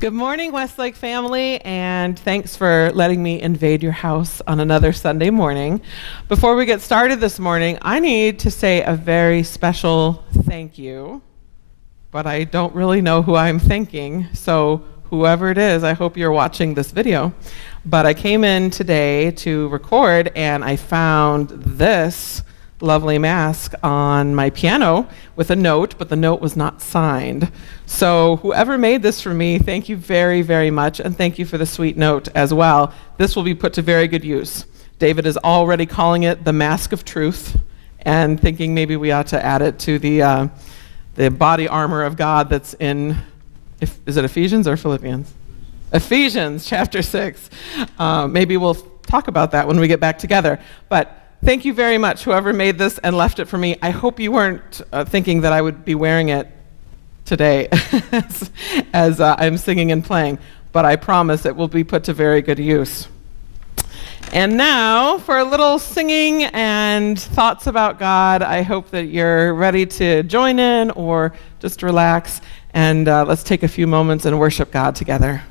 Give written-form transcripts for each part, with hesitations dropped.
Good morning, Westlake family, and thanks for letting me invade your house on another Sunday morning. Before we get started this morning, I need to say a very special thank you, but I don't really know who I'm thanking, so whoever it is, I hope you're watching this video. But I came in today to record, and I found this lovely mask on my piano with a note, but the note was not signed. So whoever made this for me, thank you very, very much, and thank you for the sweet note as well. This will be put to very good use. David is already calling it the Mask of Truth, and thinking maybe we ought to add it to the body armor of God that's in, is it Ephesians or Philippians? Ephesians chapter 6. Maybe we'll talk about that when we get back together. But thank you very much, whoever made this and left it for me. I hope you weren't thinking that I would be wearing it today as I'm singing and playing, but I promise it will be put to very good use. And now for a little singing and thoughts about God. I hope that you're ready to join in or just relax, and let's take a few moments and worship God together.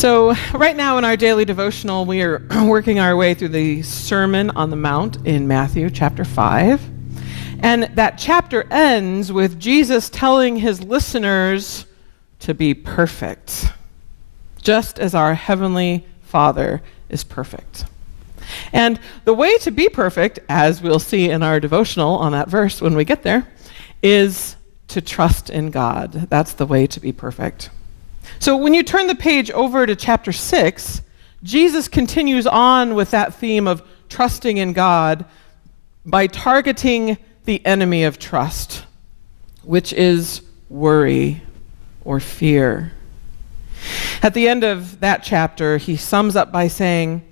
So right now in our daily devotional, we are working our way through the Sermon on the Mount in Matthew chapter 5. And that chapter ends with Jesus telling his listeners to be perfect, just as our Heavenly Father is perfect. And the way to be perfect, as we'll see in our devotional on that verse when we get there, is to trust in God. That's the way to be perfect. So when you turn the page over to chapter 6, Jesus continues on with that theme of trusting in God by targeting the enemy of trust, which is worry or fear. At the end of that chapter, he sums up by saying,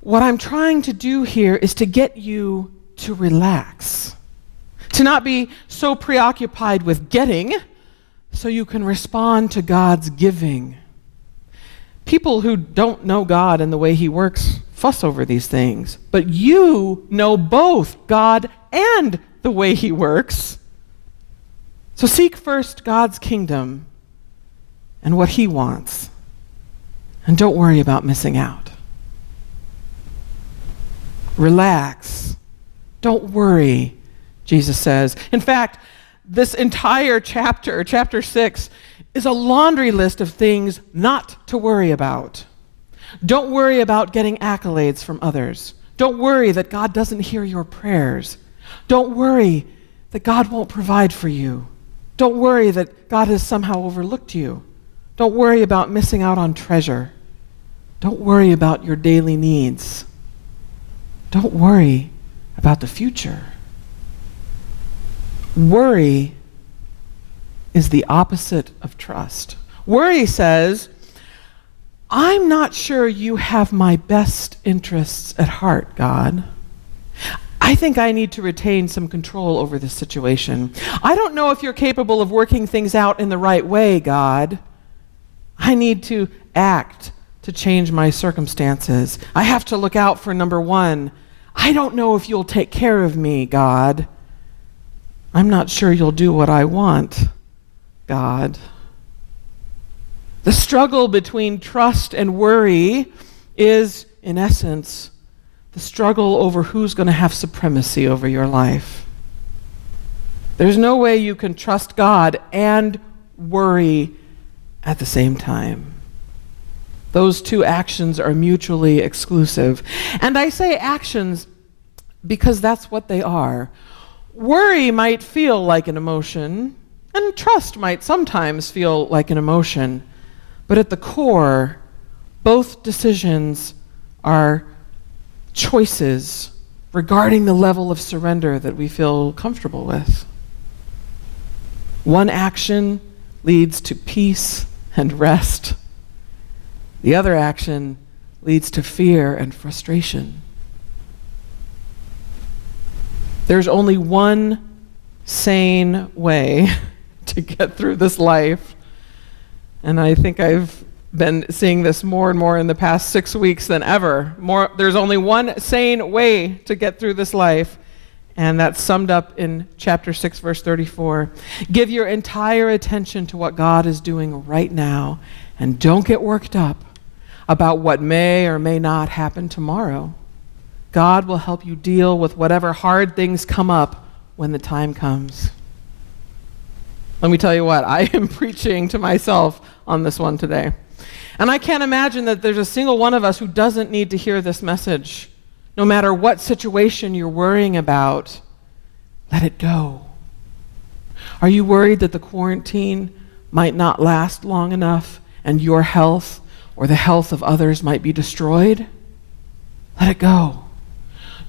what I'm trying to do here is to get you to relax, to not be so preoccupied with getting so you can respond to God's giving. People who don't know God and the way he works fuss over these things, but you know both God and the way he works. So seek first God's kingdom and what he wants, and don't worry about missing out. Relax. Don't worry, Jesus says. In fact, this entire chapter, chapter 6, is a laundry list of things not to worry about. Don't worry about getting accolades from others. Don't worry that God doesn't hear your prayers. Don't worry that God won't provide for you. Don't worry that God has somehow overlooked you. Don't worry about missing out on treasure. Don't worry about your daily needs. Don't worry about the future. Worry is the opposite of trust. Worry says, I'm not sure you have my best interests at heart, God. I think I need to retain some control over this situation. I don't know if you're capable of working things out in the right way, God. I need to act to change my circumstances. I have to look out for number one. I don't know if you'll take care of me, God. I'm not sure you'll do what I want, God. The struggle between trust and worry is, in essence, the struggle over who's going to have supremacy over your life. There's no way you can trust God and worry at the same time. Those two actions are mutually exclusive. And I say actions because that's what they are. Worry might feel like an emotion, and trust might sometimes feel like an emotion, but at the core, both decisions are choices regarding the level of surrender that we feel comfortable with. One action leads to peace and rest. The other action leads to fear and frustration. There's only one sane way to get through this life. And I think I've been seeing this more and more in the past 6 weeks than ever. There's only one sane way to get through this life, and that's summed up in chapter 6, verse 34. Give your entire attention to what God is doing right now, and don't get worked up about what may or may not happen tomorrow. God will help you deal with whatever hard things come up when the time comes. Let me tell you what, I am preaching to myself on this one today. And I can't imagine that there's a single one of us who doesn't need to hear this message. No matter what situation you're worrying about, let it go. Are you worried that the quarantine might not last long enough and your health or the health of others might be destroyed? Let it go.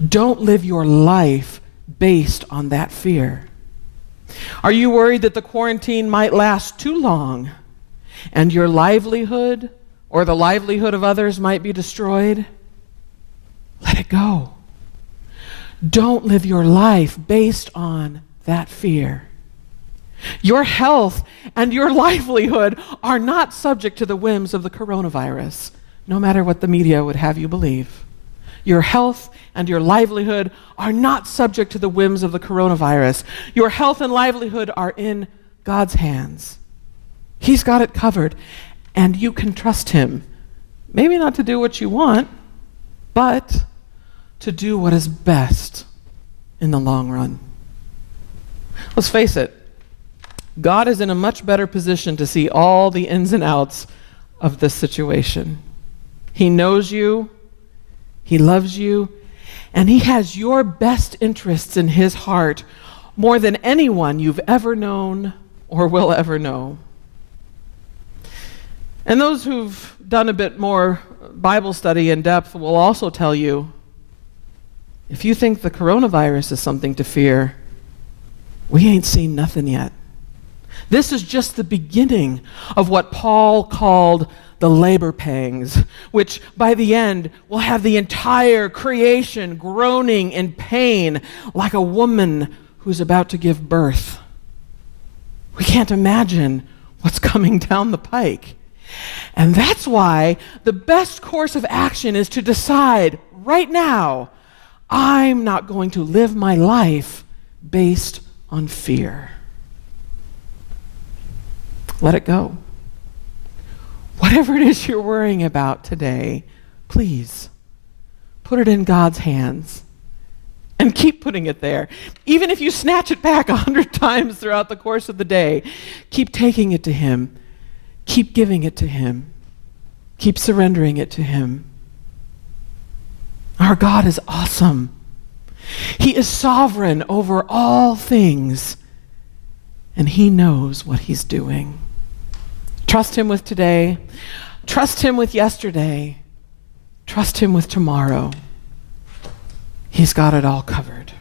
Don't live your life based on that fear. Are you worried that the quarantine might last too long and your livelihood or the livelihood of others might be destroyed? Let it go. Don't live your life based on that fear. Your health and your livelihood are not subject to the whims of the coronavirus, no matter what the media would have you believe. Your health and your livelihood are not subject to the whims of the coronavirus. Your health and livelihood are in God's hands. He's got it covered, and you can trust him Maybe not to do what you want, but to do what is best in the long run. Let's face it, God is in a much better position to see all the ins and outs of this situation. He knows you, He loves you, and He has your best interests in His heart more than anyone you've ever known or will ever know. And those who've done a bit more Bible study in depth will also tell you, if you think the coronavirus is something to fear, we ain't seen nothing yet. This is just the beginning of what Paul called the labor pangs, which by the end will have the entire creation groaning in pain like a woman who's about to give birth. We can't imagine what's coming down the pike. And that's why the best course of action is to decide right now, I'm not going to live my life based on fear. Let it go. Whatever it is you're worrying about today, please put it in God's hands and keep putting it there. Even if you snatch it back 100 times throughout the course of the day, keep taking it to Him. Keep giving it to Him. Keep surrendering it to Him. Our God is awesome. He is sovereign over all things, and He knows what He's doing. Trust Him with today. Trust Him with yesterday. Trust Him with tomorrow. He's got it all covered.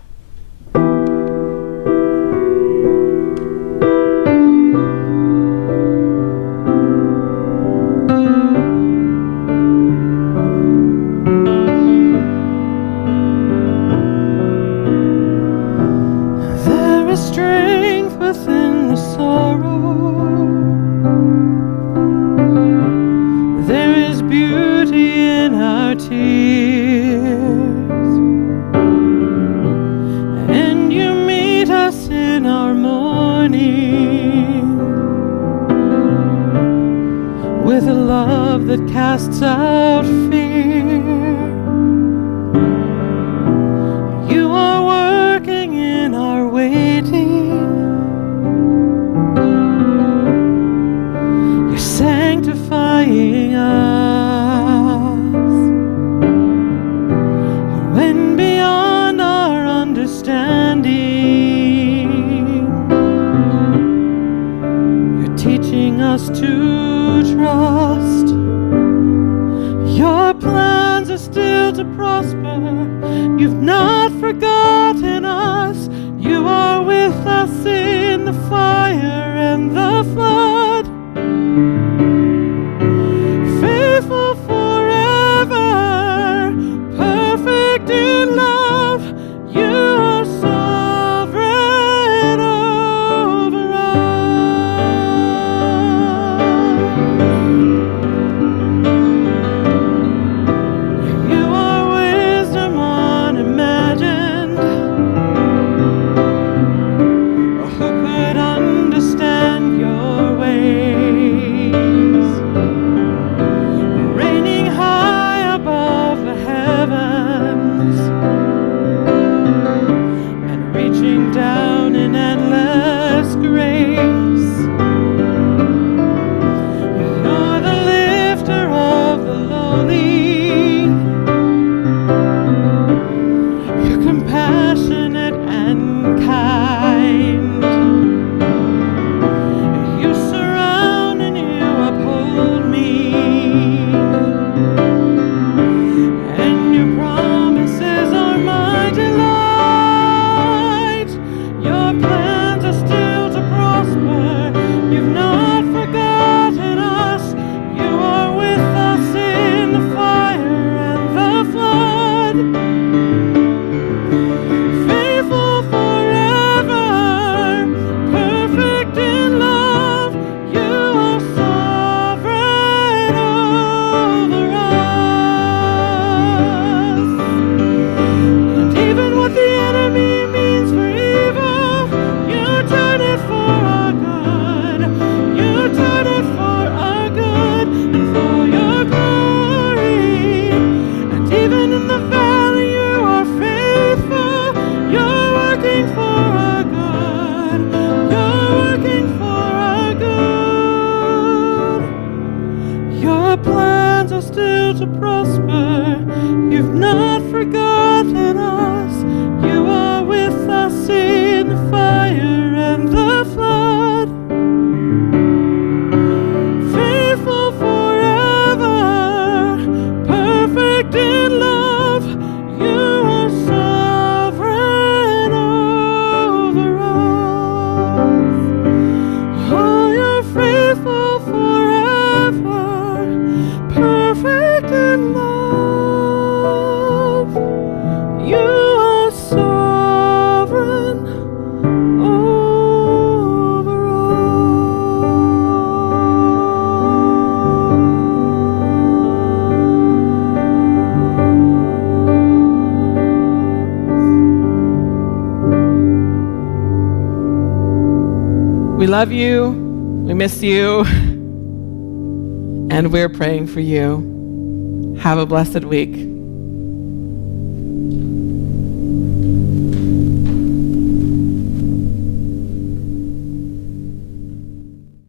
There is strength within the sorrow. There is beauty in our tears, and you meet us in our mourning with a love that casts out fear. You are working in our waiting. You're sanctifying us when beyond our understanding. You're teaching us to trust. Your plans are still to prosper. You've not forgotten us. You are with us in the fire and the flood. Faithful forever, perfect in love, you are sovereign over us. You are wisdom unimagined. to prosper. You've not forgotten us. You are with us in the fire and the flood. Faithful forever, perfect in love. You are sovereign over us. Oh, you're faithful forever, perfect in love. You are sovereign over us. We love you. We miss you. And we're praying for you. Have a blessed week.